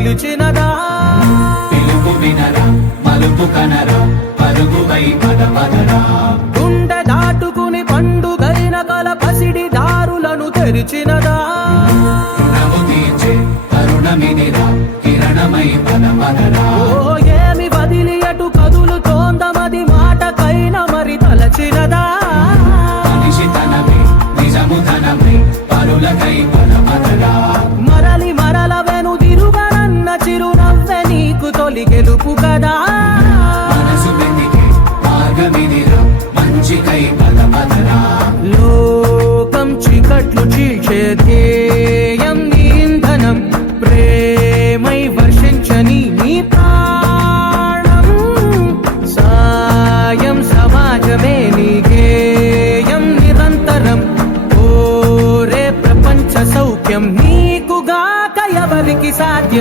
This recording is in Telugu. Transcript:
పిలిచినదా పిలుపు వినరా మలుపు కనరా పరుగువై పదపదరా గుండె దాటుకుని పండుగైన కల పసిడి దారులను తెరిచినదా రుణము తీర్చే తరుణమిదిరా కిరణమై పదపదరా ఓ ఏమి వదిలి అటు కదులుతోందమది మాటకైన మరి తలచినదా మనిషి తనమే నిజము తనమే పరులకై పదపదరా మరలి మరల వెనుదిరుగనన్న చిరునవ్వె నీకు తొలి గెలుపు కదా మనసు వెతికే మార్గమిదిరా మంచికై పదపదరా లోకం చీకట్లు చీల్చే ధ్యేయం నీ ఇంధనం ప్రేమై వర్షించని నీ ప్రాణం సాయం సమాజమే నీ గేయం నిరంతరం కోరే ప్రపంచ సౌఖ్యం నీకుగాక ఎవరికి సాధ్యం